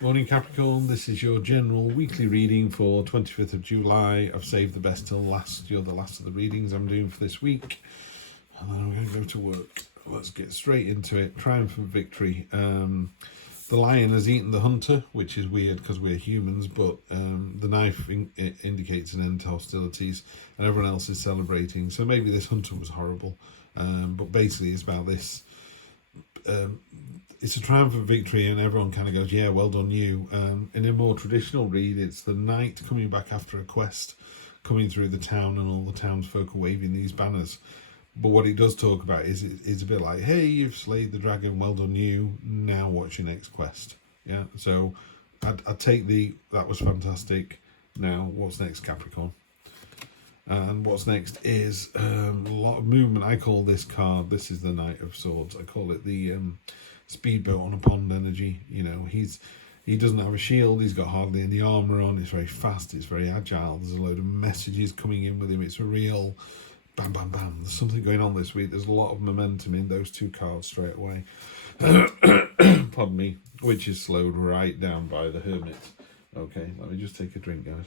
Morning Capricorn, this is your general weekly reading for 25th of July. I've saved the best till last. You're the last of the readings I'm doing for this week. And then I'm going to go to work. Let's get straight into it. Triumphant victory. The lion has eaten the hunter, which is weird because we're humans, but the knife indicates an end to hostilities and everyone else is celebrating. So maybe this hunter was horrible. But basically it's about this... it's a triumphant victory and everyone kind of goes, yeah, well done you. In a more traditional read, it's the knight coming back after a quest, coming through the town and all the townsfolk are waving these banners. But what it does talk about is it's a bit like, hey, you've slayed the dragon, well done you, now what's your next quest? Yeah, so I'd take that was fantastic. Now, what's next, Capricorn? And what's next is a lot of movement. I call this card, this is the Knight of Swords, I call it the speedboat on a pond energy. You know, he doesn't have a shield, he's got hardly any armor on, it's very fast, it's very agile, there's a load of messages coming in with him, it's a real bam bam bam. There's something going on this week. There's a lot of momentum in those two cards straight away. Pardon me, which is slowed right down by the Hermit. Okay, let me just take a drink, guys.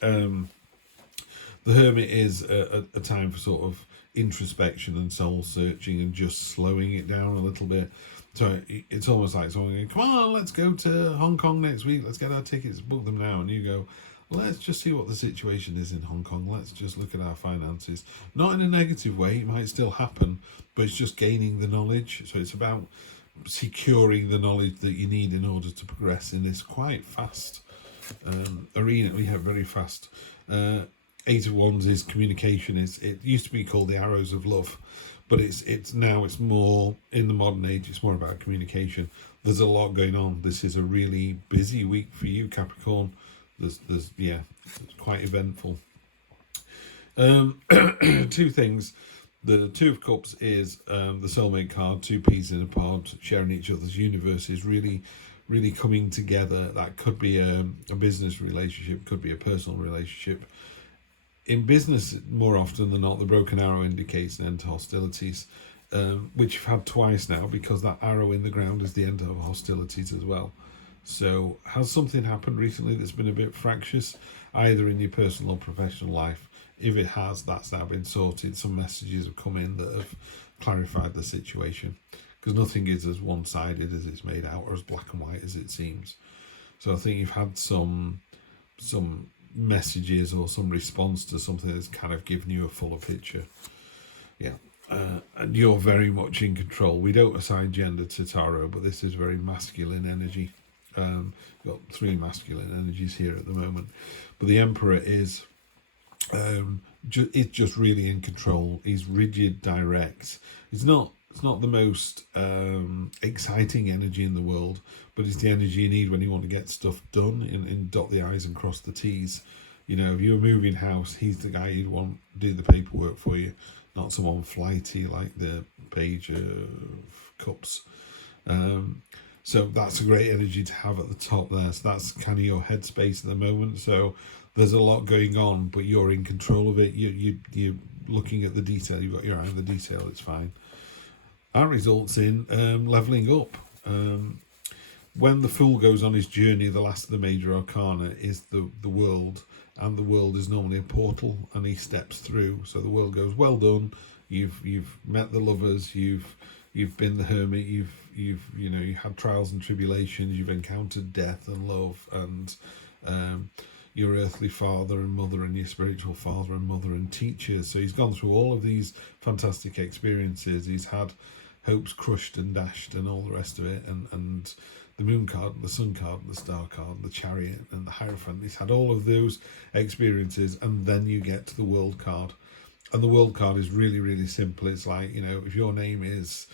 The Hermit is a time for sort of introspection and soul searching and just slowing it down a little bit. So it's almost like someone going, come on, let's go to Hong Kong next week, let's get our tickets, book them now. And you go, let's just see what the situation is in Hong Kong, let's just look at our finances. Not in a negative way, it might still happen, but it's just gaining the knowledge. So it's about securing the knowledge that you need in order to progress in this quite fast arena. We have very fast. Eight of Wands is communication. It used to be called the Arrows of Love, but it's now it's more in the modern age. It's more about communication. There's a lot going on. This is a really busy week for you, Capricorn. There's it's quite eventful. Two things. The Two of Cups is the soulmate card. Two peas in a pod, sharing each other's universes. Really coming together. That could be a business relationship, could be a personal relationship. In business, more often than not, the broken arrow indicates an end to hostilities, which you've had twice now, because that arrow in the ground is the end of hostilities as well. So has something happened recently that's been a bit fractious, either in your personal or professional life? If it has, that's now been sorted. Some messages have come in that have clarified the situation, because nothing is as one-sided as it's made out, or as black and white as it seems. So I think you've had some messages or some response to something that's kind of given you a fuller picture. Yeah. And you're very much in control. We don't assign gender to tarot, but this is very masculine energy. Got three masculine energies here at the moment, but the Emperor is just really in control. He's rigid, direct. It's not the most exciting energy in the world, but it's the energy you need when you want to get stuff done and dot the I's and cross the T's. You know, if you're moving house, he's the guy you'd want to do the paperwork for you, not someone flighty like the Page of Cups. So that's a great energy to have at the top there. So that's kind of your headspace at the moment. So there's a lot going on, but you're in control of it. You're looking at the detail. You've got your eye on the detail. It's fine. That results in leveling up. When the Fool goes on his journey, the last of the major arcana is the world, and the world is normally a portal, and he steps through. So the world goes, well done. You've met the lovers. You've been the hermit. You had trials and tribulations. You've encountered death and love, and your earthly father and mother, and your spiritual father and mother and teachers. So he's gone through all of these fantastic experiences. He's had hopes crushed and dashed and all the rest of it, and the Moon card, the Sun card, the Star card, the Chariot and the Hierophant. He's had all of those experiences, and then you get to the World card. And the World card is really, really simple. It's like, if your name is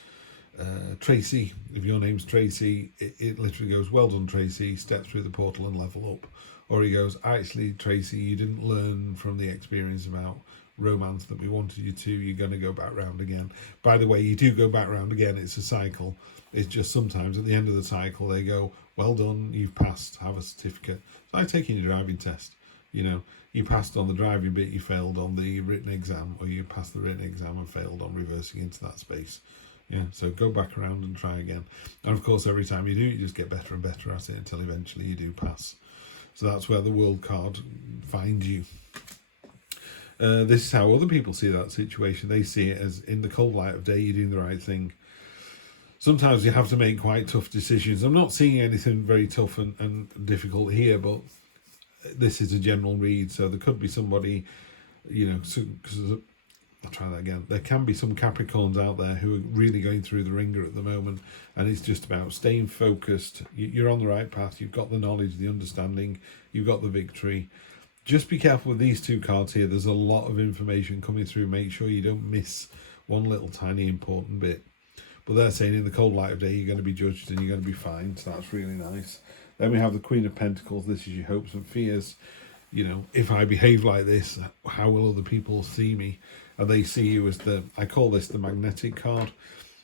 Tracy, if your name's Tracy, it literally goes, well done Tracy, step through the portal and level up. Or he goes, actually Tracy, you didn't learn from the experience about romance that we wanted you to, you're going to go back round again. By the way, you do go back round again, it's a cycle. It's just sometimes at the end of the cycle they go, well done, you've passed, have a certificate. It's like taking your driving test. You passed on the driving bit, you failed on the written exam, or you passed the written exam and failed on reversing into that space. Yeah, so go back around and try again. And of course, every time you do, you just get better and better at it until eventually you do pass. So that's where the World card finds you. This is how other people see that situation. They see it as, in the cold light of day, you're doing the right thing. Sometimes you have to make quite tough decisions. I'm not seeing anything very tough and difficult here, but this is a general read. So there could be somebody, I'll try that again. There can be some Capricorns out there who are really going through the ringer at the moment, and it's just about staying focused. You're on the right path. You've got the knowledge, the understanding. You've got the victory. Just be careful with these two cards here. There's a lot of information coming through. Make sure you don't miss one little tiny important bit. But they're saying in the cold light of day, you're going to be judged and you're going to be fine. So that's really nice. Then we have the Queen of Pentacles. This is your hopes and fears. If I behave like this, how will other people see me? And they see you as I call this the magnetic card.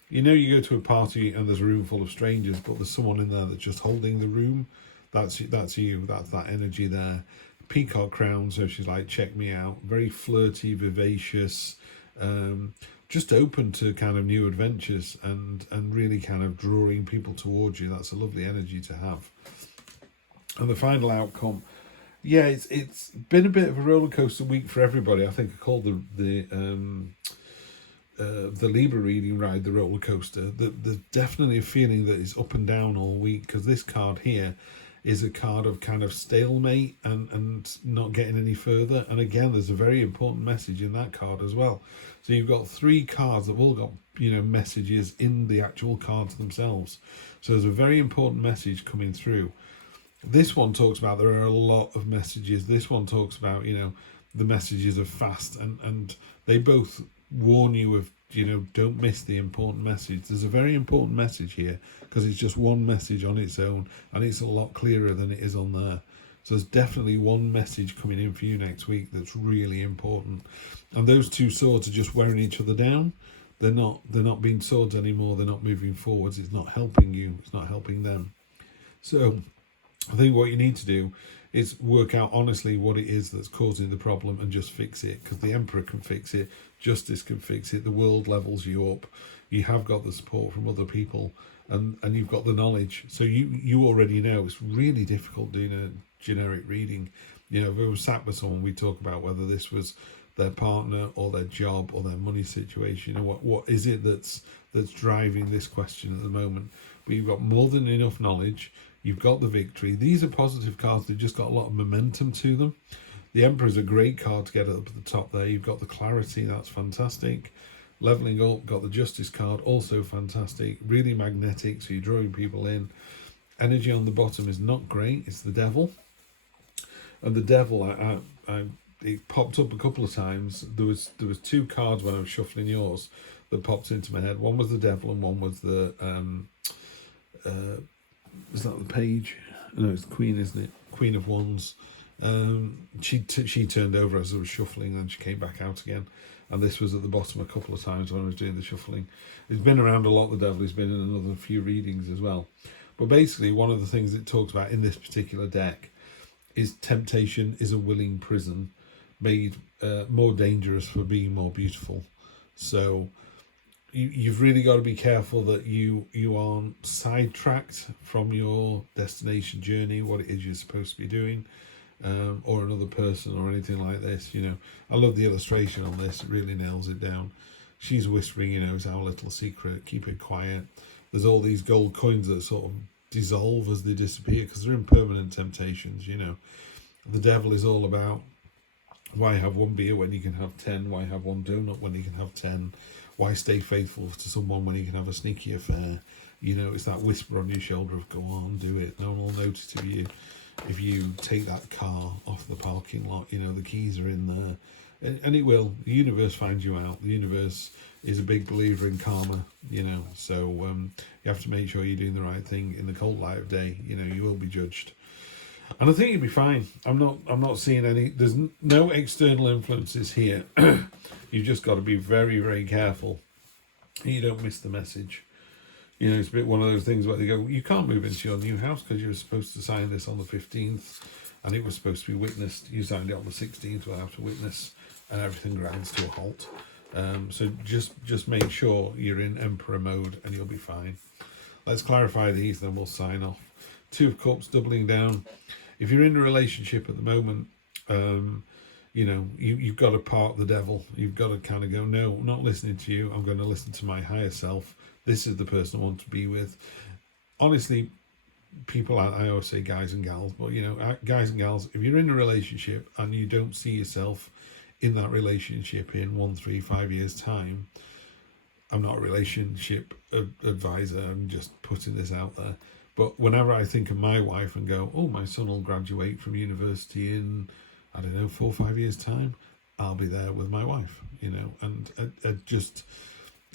You go to a party and there's a room full of strangers, but there's someone in there that's just holding the room. That's you. That's that energy there. Peacock crown, so she's like, check me out. Very flirty, vivacious, just open to kind of new adventures and really kind of drawing people towards you. That's a lovely energy to have. And the final outcome, yeah, it's been a bit of a roller coaster week for everybody. I think I called the Libra reading ride the roller coaster. There's definitely a feeling that it's up and down all week, because this card here is a card of kind of stalemate and not getting any further. And again, there's a very important message in that card as well. So you've got three cards that have all got, messages in the actual cards themselves. So there's a very important message coming through. This one talks about there are a lot of messages. This one talks about, the messages are fast, and they both warn you of, don't miss the important message. There's a very important message here, because it's just one message on its own, and it's a lot clearer than it is on there. So there's definitely one message coming in for you next week that's really important. And those two swords are just wearing each other down. They're not being swords anymore. They're not moving forwards. It's not helping you. It's not helping them. So I think what you need to do is work out honestly what it is that's causing the problem and just fix it, because the Emperor can fix it, justice can fix it, the world levels you up, you have got the support from other people, and you've got the knowledge. So you already know. It's really difficult doing a generic reading. If we were sat with someone, we talk about whether this was their partner or their job or their money situation. What is it that's driving this question at the moment? But you've got more than enough knowledge. You've got the victory. These are positive cards. They've just got a lot of momentum to them. The Emperor is a great card to get up at the top there. You've got the clarity. That's fantastic. Leveling up. Got the Justice card. Also fantastic. Really magnetic. So you're drawing people in. Energy on the bottom is not great. It's the Devil. And the Devil, it popped up a couple of times. There was two cards when I was shuffling yours that popped into my head. One was the Devil and one was the... is that the Page? No, it's the Queen, isn't it? Queen of Wands. She turned over as I was shuffling, and she came back out again. And this was at the bottom a couple of times when I was doing the shuffling. It's been around a lot, the Devil. He's been in another few readings as well. But basically, one of the things it talks about in this particular deck is temptation is a willing prison made more dangerous for being more beautiful. So you've really got to be careful that you aren't sidetracked from your destination journey, what it is you're supposed to be doing, or another person or anything like this. I love the illustration on this. It really nails it down. She's whispering, it's our little secret, keep it quiet. There's all these gold coins that sort of dissolve as they disappear, because they're impermanent temptations. The Devil is all about, why have one beer when you can have 10? Why have one donut when you can have 10? Why stay faithful to someone when you can have a sneaky affair? It's that whisper on your shoulder of, go on, do it. No one will notice if you take that car off the parking lot. The keys are in there. And it will. The universe finds you out. The universe is a big believer in karma, So you have to make sure you're doing the right thing in the cold light of day. You will be judged. And I think you'll be fine. I'm not seeing any. There's no external influences here. You've just got to be very, very careful. You don't miss the message. It's a bit one of those things where they go, you can't move into your new house because you were supposed to sign this on the 15th, and it was supposed to be witnessed. You signed it on the 16th without a witness, and everything grinds to a halt. So just make sure you're in Emperor mode and you'll be fine. Let's clarify these, then we'll sign off. Two of Cups, doubling down. If you're in a relationship at the moment, you know, you've got to part the devil. You've got to kind of go, no, I'm not listening to you. I'm going to listen to my higher self. This is the person I want to be with. Honestly, people, I always say guys and gals, but, you know, guys and gals, if you're in a relationship and you don't see yourself in that relationship in 1, 3, 5 years' time, I'm not a relationship advisor. I'm just putting this out there. But whenever I think of my wife and go, oh, my son will graduate from university in, I don't know, 4 or 5 years' time, I'll be there with my wife, you know. And I just,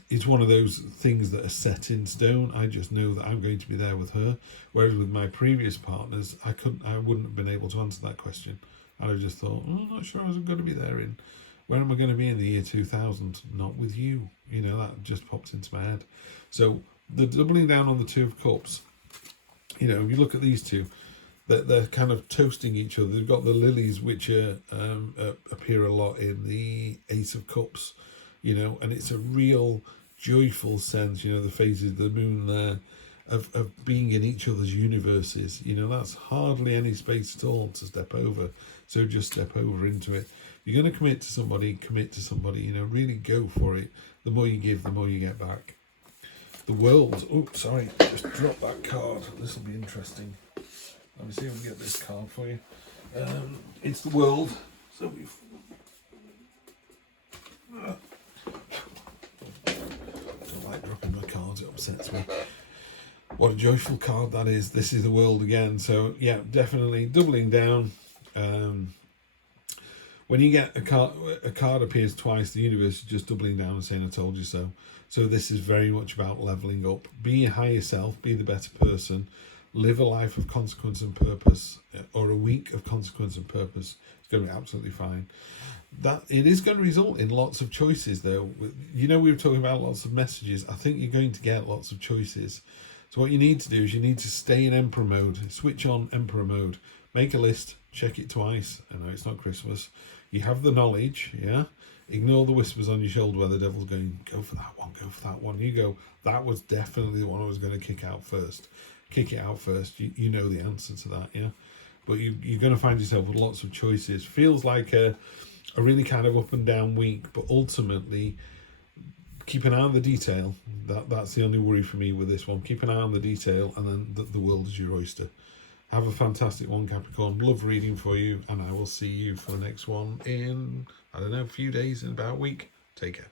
it's one of those things that are set in stone. I just know that I'm going to be there with her. Whereas with my previous partners, I wouldn't have been able to answer that question. I'd have just thought, oh, I'm not sure I was going to be there in, where am I going to be in the year 2000? Not with you. You know, that just popped into my head. So the doubling down on the Two of Cups, you know, if you look at these two, they're kind of toasting each other. They've got the lilies, which appear a lot in the Ace of Cups, you know, and it's a real joyful sense, you know, the phases of the moon there, of being in each other's universes. You know, that's hardly any space at all to step over. So just step over into it. If you're going to commit to somebody, you know, really go for it. The more you give, the more you get back. The World. Oh, sorry, just drop that card. This will be interesting. Let me see if I can get this card for you. It's the World. So we've. I don't like dropping my cards, it upsets me. What a joyful card that is. This is the World again. So, yeah, definitely doubling down. When you get a card appears twice, the universe is just doubling down and saying, I told you so. So this is very much about leveling up. Be your higher self, be the better person, live a life of consequence and purpose, or a week of consequence and purpose. It's going to be absolutely fine. That it is going to result in lots of choices, though. You know, we were talking about lots of messages. I think you're going to get lots of choices. So what you need to do is you need to stay in Emperor mode, switch on Emperor mode, make a list, check it twice. I know it's not Christmas. You have the knowledge, yeah? Ignore the whispers on your shoulder where the devil's going, go for that one, go for that one. You go, that was definitely the one I was going to kick out first. Kick it out first. You know the answer to that, yeah? But you're going to find yourself with lots of choices. Feels like a really kind of up and down week, but ultimately, keep an eye on the detail. That's the only worry for me with this one. Keep an eye on the detail, and then the world is your oyster. Have a fantastic one, Capricorn. Love reading for you, and I will see you for the next one in, I don't know, a few days, in about a week. Take care.